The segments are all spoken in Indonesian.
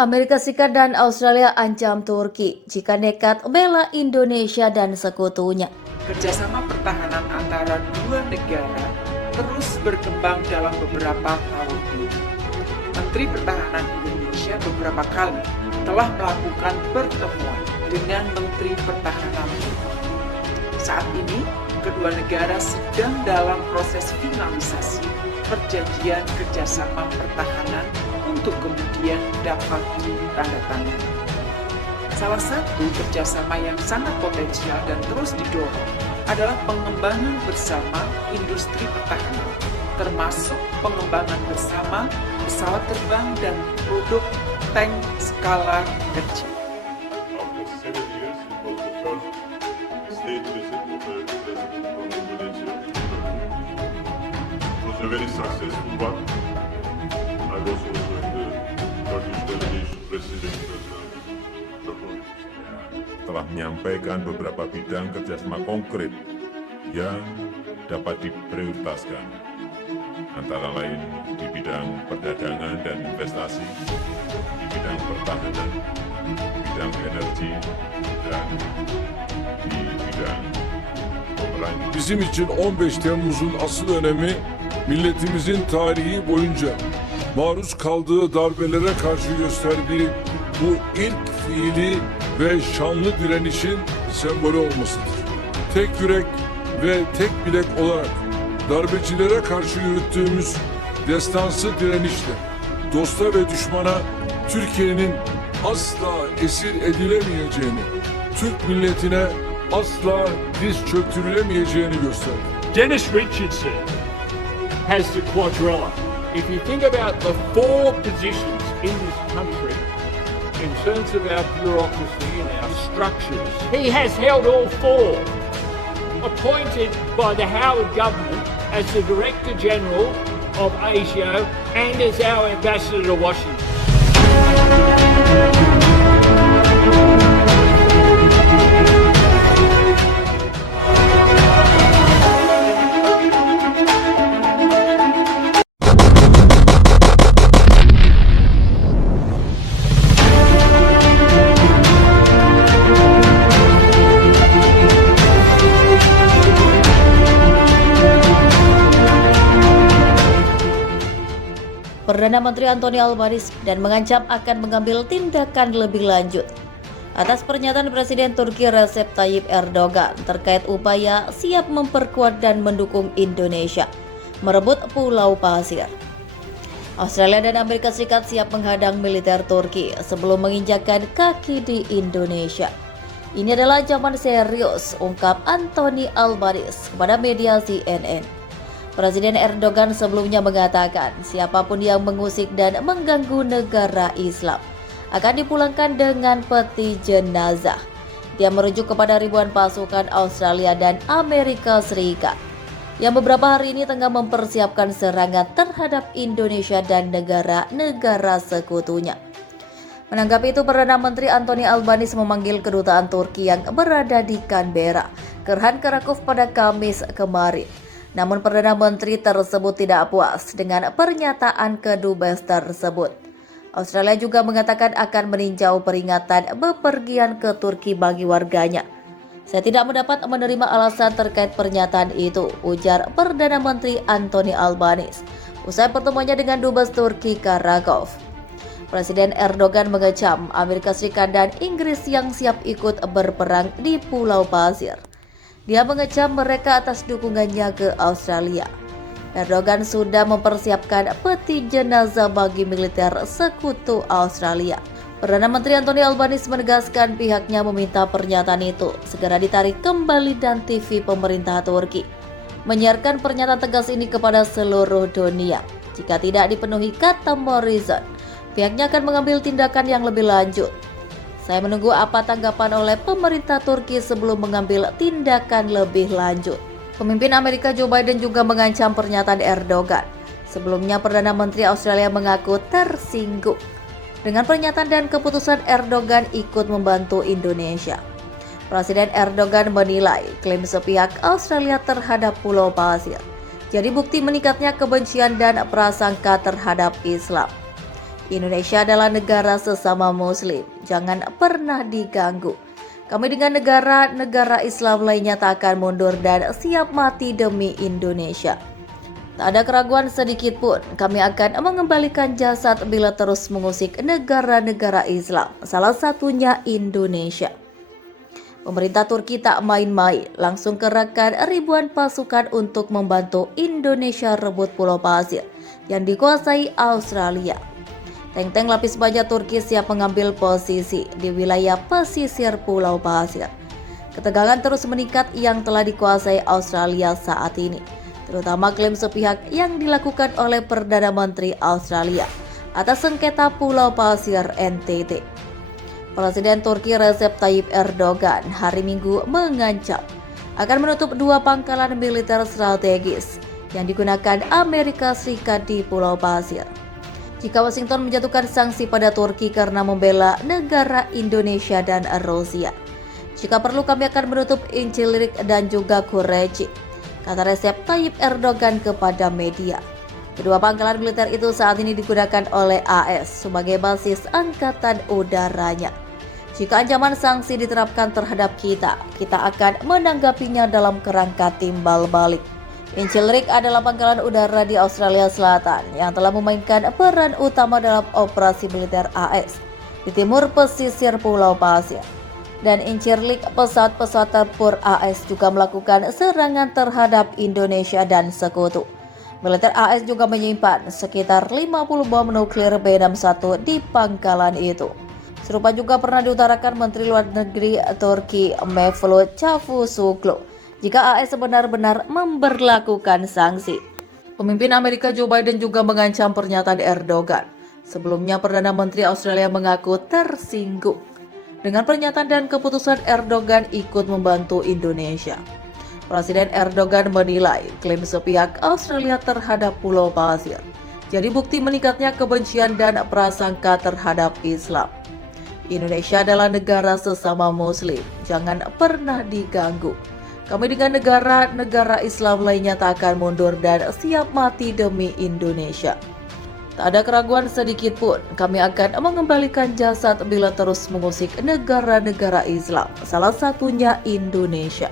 Amerika Serikat dan Australia ancam Turki jika nekat bela Indonesia dan sekutunya. Kerjasama pertahanan antara dua negara terus berkembang dalam beberapa tahun ini. Menteri Pertahanan Indonesia beberapa kali telah melakukan pertemuan dengan Menteri Pertahanan Turki. Saat ini, kedua negara sedang dalam proses finalisasi perjanjian kerjasama pertahanan untuk kemudian dapat ditandatangani. Salah satu kerjasama yang sangat potensial dan terus didorong adalah pengembangan bersama industri pertahanan, termasuk pengembangan bersama pesawat terbang dan produk tank skala kecil. After 7 years, it was the first state visit of the President from Indonesia. It was a very successful one. I was also in the Turkish delegation President Jokowi. Telah menyampaikan beberapa bidang kerjasama konkret yang dapat diprioritaskan, antara lain di bidang perdagangan dan investasi, di bidang pertahanan, di bidang enerji, dan di bidang peperangan. Bizim için 15 Temmuz'un asıl önemi milletimizin tarihi boyunca maruz kaldığı darbelere karşı gösterdiği bu ilk fiili ve şanlı direnişin sembolü olmasıdır. Tek yürek ve tek bilek olarak darbecilere karşı yürüttüğümüz destansı direnişle dosta ve düşmana Türkiye'nin asla esir edilemeyeceğini, Türk milletine asla diz çöktürülemeyeceğini gösterdi. Dennis Richardson has the quadrilla. If you think about the four positions in this country, in terms of our bureaucracy and our structures, he has held all four. Appointed by the Howard government as the Director General of ASIO and as our Ambassador to Washington. Perdana Menteri Anthony Albanese dan mengancam akan mengambil tindakan lebih lanjut atas pernyataan Presiden Turki Recep Tayyip Erdogan terkait upaya siap memperkuat dan mendukung Indonesia merebut Pulau Pasir. Australia dan Amerika Serikat siap menghadang militer Turki sebelum menginjakkan kaki di Indonesia. Ini adalah ancaman serius, ungkap Anthony Albanese kepada media CNN. Presiden Erdogan sebelumnya mengatakan siapapun yang mengusik dan mengganggu negara Islam akan dipulangkan dengan peti jenazah. Dia merujuk kepada ribuan pasukan Australia dan Amerika Serikat yang beberapa hari ini tengah mempersiapkan serangan terhadap Indonesia dan negara-negara sekutunya. Menanggapi itu, Perdana Menteri Anthony Albanese memanggil kedutaan Turki yang berada di Canberra, Khan Karakov pada Kamis kemarin. Namun Perdana Menteri tersebut tidak puas dengan pernyataan kedubes tersebut. Australia juga mengatakan akan meninjau peringatan bepergian ke Turki bagi warganya. Saya tidak mendapat menerima alasan terkait pernyataan itu, ujar Perdana Menteri Anthony Albanese usai pertemuannya dengan dubes Turki Karakov. Presiden Erdogan mengecam Amerika Serikat dan Inggris yang siap ikut berperang di Pulau Pasir. Dia mengecam mereka atas dukungannya ke Australia. Erdogan sudah mempersiapkan peti jenazah bagi militer sekutu Australia. Perdana Menteri Anthony Albanese menegaskan pihaknya meminta pernyataan itu segera ditarik kembali dan TV pemerintah Turki menyiarkan pernyataan tegas ini kepada seluruh dunia. Jika tidak dipenuhi kata Morrison, pihaknya akan mengambil tindakan yang lebih lanjut. Saya menunggu apa tanggapan oleh pemerintah Turki sebelum mengambil tindakan lebih lanjut. Pemimpin Amerika Joe Biden juga mengancam pernyataan Erdogan. Sebelumnya Perdana Menteri Australia mengaku tersinggung dengan pernyataan dan keputusan Erdogan ikut membantu Indonesia. Presiden Erdogan menilai klaim sepihak Australia terhadap Pulau Pasir jadi bukti meningkatnya kebencian dan prasangka terhadap Islam. Indonesia adalah negara sesama Muslim, jangan pernah diganggu. Kami dengan negara-negara Islam lainnya tak akan mundur dan siap mati demi Indonesia. Tak ada keraguan sedikit pun, kami akan mengembalikan jasad bila terus mengusik negara-negara Islam, salah satunya Indonesia. Pemerintah Turki tak main-main, langsung kerahkan ribuan pasukan untuk membantu Indonesia rebut Pulau Pasir yang dikuasai Australia. Tank-tank lapis baja Turki siap mengambil posisi di wilayah pesisir Pulau Pasir. Ketegangan terus meningkat yang telah dikuasai Australia saat ini, terutama klaim sepihak yang dilakukan oleh Perdana Menteri Australia atas sengketa Pulau Pasir NTT. Presiden Turki Recep Tayyip Erdogan hari Minggu mengancam akan menutup 2 pangkalan militer strategis yang digunakan Amerika Serikat di Pulau Pasir jika Washington menjatuhkan sanksi pada Turki karena membela negara Indonesia dan Rusia. Jika perlu kami akan menutup Incirlik dan juga Kureci, kata Recep Tayyip Erdogan kepada media. Kedua pangkalan militer itu saat ini digunakan oleh AS sebagai basis angkatan udaranya. Jika ancaman sanksi diterapkan terhadap kita akan menanggapinya dalam kerangka timbal balik. Incirlik adalah pangkalan udara di Australia Selatan yang telah memainkan peran utama dalam operasi militer AS di timur pesisir Pulau Pasir. Dan Incirlik, pesawat-pesawat tempur AS juga melakukan serangan terhadap Indonesia dan sekutu. Militer AS juga menyimpan sekitar 50 bom nuklir B61 di pangkalan itu. Serupa juga pernah diutarakan Menteri Luar Negeri Turki Mevlut Cavusoglu jika AS benar-benar memberlakukan sanksi. Pemimpin Amerika Joe Biden juga mengancam pernyataan Erdogan. Sebelumnya Perdana Menteri Australia mengaku tersinggung dengan pernyataan dan keputusan Erdogan ikut membantu Indonesia. Presiden Erdogan menilai klaim sepihak Australia terhadap Pulau Pasir jadi bukti meningkatnya kebencian dan prasangka terhadap Islam. Indonesia adalah negara sesama Muslim, jangan pernah diganggu. Kami dengan negara-negara Islam lainnya tak akan mundur dan siap mati demi Indonesia. Tak ada keraguan sedikit pun, kami akan mengembalikan jasad bila terus mengusik negara-negara Islam, salah satunya Indonesia.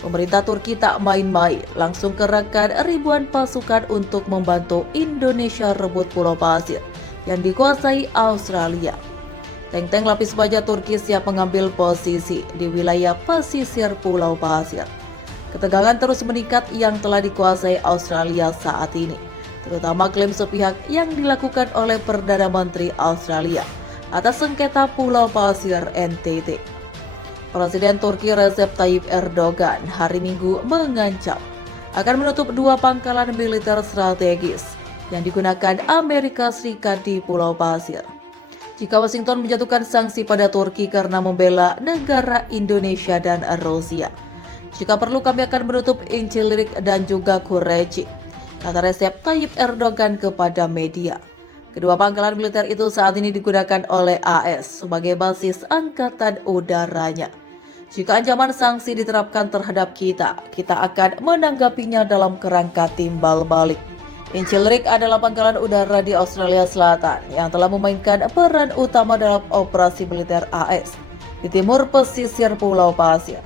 Pemerintah Turki tak main-main, langsung kerahkan ribuan pasukan untuk membantu Indonesia rebut Pulau Pasir yang dikuasai Australia. Tank-tank lapis baja Turki siap mengambil posisi di wilayah pesisir Pulau Pasir. Ketegangan terus meningkat yang telah dikuasai Australia saat ini, terutama klaim sepihak yang dilakukan oleh Perdana Menteri Australia atas sengketa Pulau Pasir NTT. Presiden Turki Recep Tayyip Erdogan hari Minggu mengancam akan menutup 2 pangkalan militer strategis yang digunakan Amerika Serikat di Pulau Pasir jika Washington menjatuhkan sanksi pada Turki karena membela negara Indonesia dan Rusia. Jika perlu kami akan menutup Incirlik dan juga Kureci, kata Recep Tayyip Erdogan kepada media. Kedua pangkalan militer itu saat ini digunakan oleh AS sebagai basis angkatan udaranya. Jika ancaman sanksi diterapkan terhadap kita akan menanggapinya dalam kerangka timbal balik. Incirlik adalah pangkalan udara di Australia Selatan yang telah memainkan peran utama dalam operasi militer AS di timur pesisir Pulau Pasir.